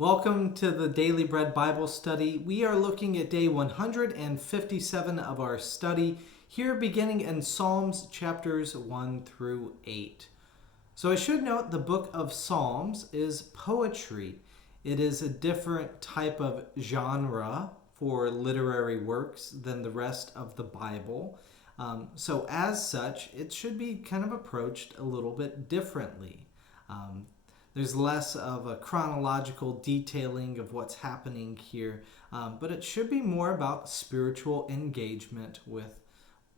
Welcome to the Daily Bread Bible Study. We are looking at day 157 of our study, here beginning in Psalms chapters 1 through 8. So I should note the book of Psalms is poetry. It is a different type of genre for literary works than the rest of the Bible. So as such, it should be kind of approached a little bit differently. There's less of a chronological detailing of what's happening here, but it should be more about spiritual engagement with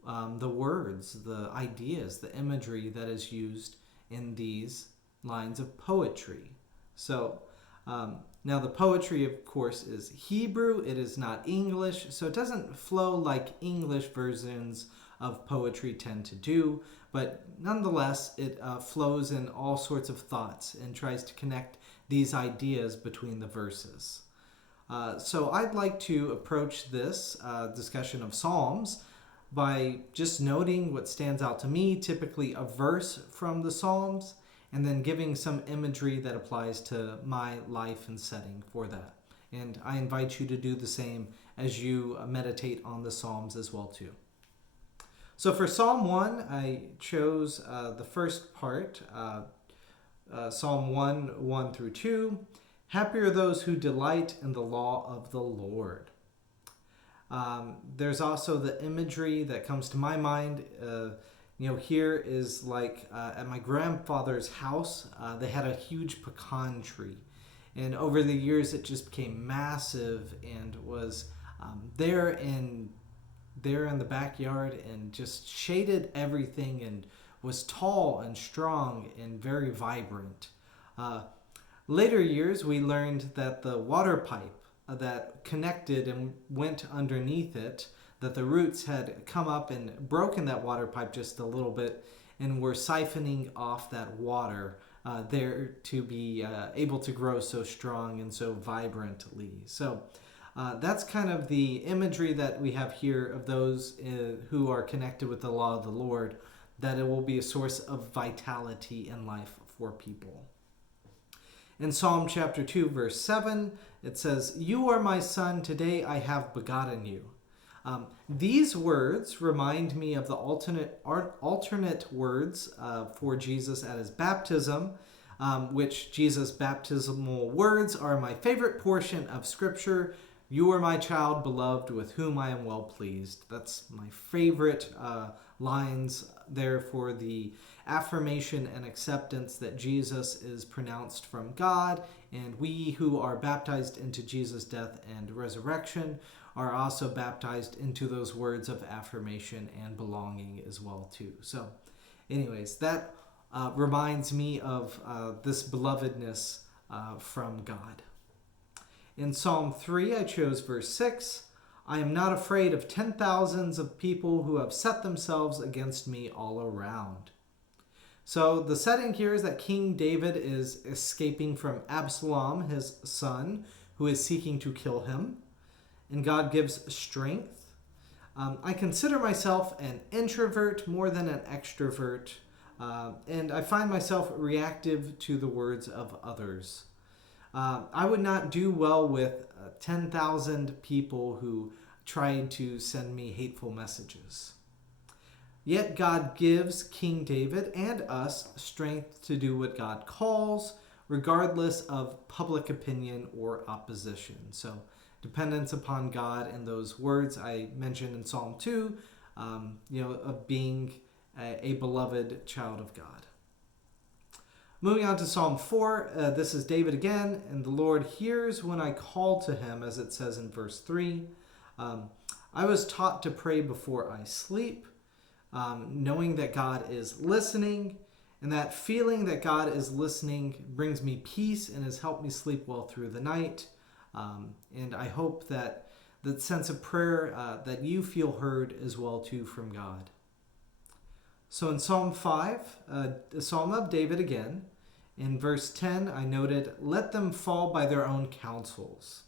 the words, the ideas, the imagery that is used in these lines of poetry. So now the poetry, of course, is Hebrew. It is not English, so it doesn't flow like English versions of poetry tend to do, but nonetheless, it flows in all sorts of thoughts and tries to connect these ideas between the verses. So I'd like to approach this discussion of Psalms by just noting what stands out to me, typically a verse from the Psalms, and then giving some imagery that applies to my life and setting for that. And I invite you to do the same as you meditate on the Psalms as well too. So for Psalm 1, I chose the first part, Psalm 1, 1 through 2. Happy are those who delight in the law of the Lord. There's also the imagery that comes to my mind. Here is like at my grandfather's house, they had a huge pecan tree. And over the years, it just became massive and was there in the backyard and just shaded everything and was tall and strong and very vibrant. Later years, we learned that the water pipe that connected and went underneath it, that the roots had come up and broken that water pipe just a little bit and were siphoning off that water there to be able to grow so strong and so vibrantly. So that's kind of the imagery that we have here of those who are connected with the law of the Lord, that it will be a source of vitality in life for people. In Psalm chapter 2, verse 7, it says, "You are my son, today I have begotten you." These words remind me of the alternate words for Jesus at his baptism, which Jesus' baptismal words are my favorite portion of Scripture. "You are my child beloved, with whom I am well pleased." That's my favorite lines there for the affirmation and acceptance that Jesus is pronounced from God, and we who are baptized into Jesus' death and resurrection are also baptized into those words of affirmation and belonging as well too. So anyways, that reminds me of this belovedness from God. In Psalm 3, I chose verse 6. "I am not afraid of 10,000s of people who have set themselves against me all around." So the setting here is that King David is escaping from Absalom, his son, who is seeking to kill him. And God gives strength. I consider myself an introvert more than an extrovert, and I find myself reactive to the words of others. I would not do well with 10,000 people who tried to send me hateful messages. Yet God gives King David and us strength to do what God calls, regardless of public opinion or opposition. So dependence upon God and those words I mentioned in Psalm 2, of being a beloved child of God. Moving on to Psalm 4, this is David again, "And the Lord hears when I call to him," as it says in verse 3. "I was taught to pray before I sleep," knowing that God is listening, and that feeling that God is listening brings me peace and has helped me sleep well through the night. And I hope that sense of prayer, that you feel heard as well too from God. So in Psalm 5, the Psalm of David again, in verse 10, I noted, "Let them fall by their own counsels."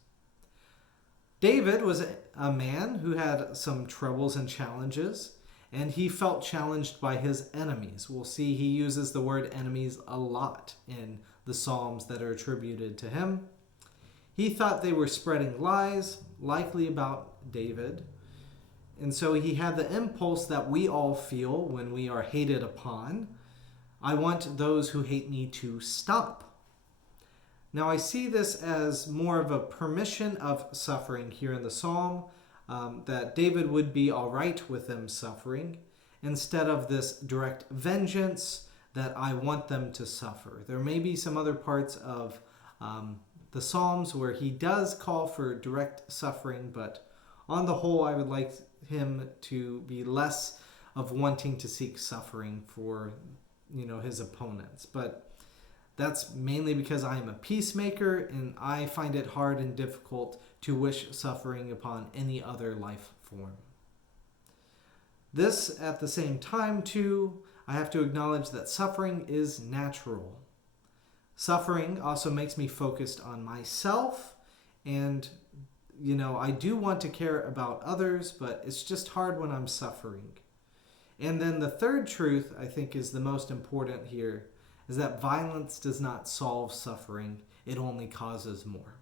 David was a man who had some troubles and challenges, and he felt challenged by his enemies. We'll see he uses the word enemies a lot in the Psalms that are attributed to him. He thought they were spreading lies, likely about David. And so he had the impulse that we all feel when we are hated upon. I want those who hate me to stop. Now I see this as more of a permission of suffering here in the psalm, that David would be all right with them suffering, instead of this direct vengeance that I want them to suffer. There may be some other parts of the Psalms where he does call for direct suffering, but on the whole, I would like him to be less of wanting to seek suffering for, his opponents. But that's mainly because I am a peacemaker and I find it hard and difficult to wish suffering upon any other life form. This, at the same time, too, I have to acknowledge that suffering is natural. Suffering also makes me focused on myself, and I do want to care about others, but it's just hard when I'm suffering. And then the third truth I think is the most important here is that violence does not solve suffering, it only causes more.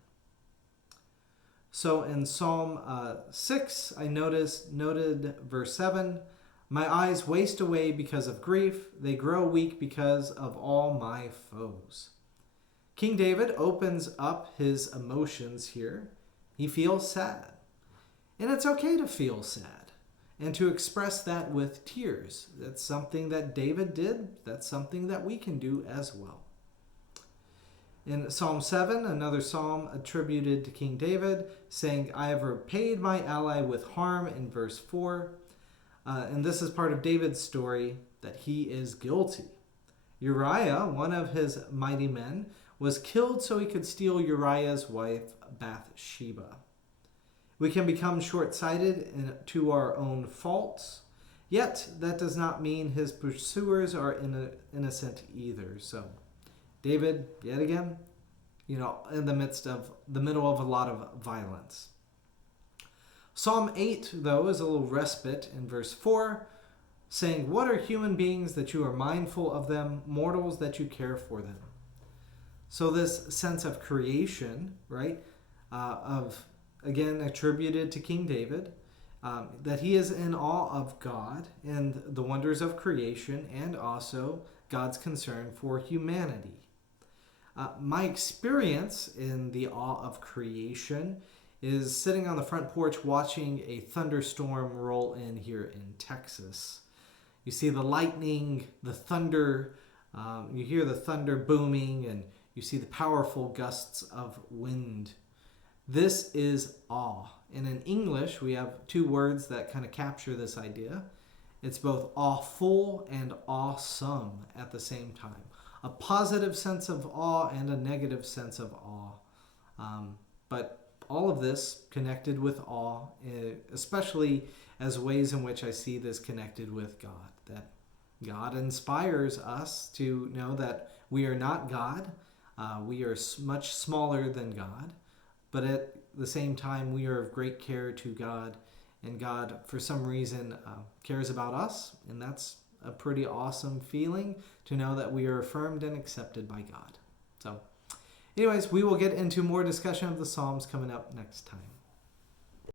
So in Psalm 6, I noted verse 7, my eyes waste away because of grief, they grow weak because of all my foes. King David opens up his emotions here. He feels sad. And it's okay to feel sad and to express that with tears. That's something that David did. That's something that we can do as well. In Psalm 7, another psalm attributed to King David, saying, I have repaid my ally with harm in verse 4. And this is part of David's story that he is guilty. Uriah, one of his mighty men, was killed so he could steal Uriah's wife, Bathsheba. We can become short-sighted to our own faults, yet that does not mean his pursuers are innocent either. So David, yet again, in the middle of a lot of violence. Psalm 8, though, is a little respite in verse 4, saying, what are human beings that you are mindful of them, mortals that you care for them? So this sense of creation, right, again attributed to King David, that he is in awe of God and the wonders of creation, and also God's concern for humanity. My experience in the awe of creation is sitting on the front porch watching a thunderstorm roll in here in Texas. You see the lightning, the thunder, you hear the thunder booming, and you see the powerful gusts of wind. This is awe. And in English, we have two words that kind of capture this idea. It's both awful and awesome at the same time. A positive sense of awe and a negative sense of awe. But all of this connected with awe, especially as ways in which I see this connected with God. That God inspires us to know that we are not God. We are much smaller than God. But at the same time, we are of great care to God. And God, for some reason, cares about us. And that's a pretty awesome feeling to know that we are affirmed and accepted by God. So anyways, we will get into more discussion of the Psalms coming up next time.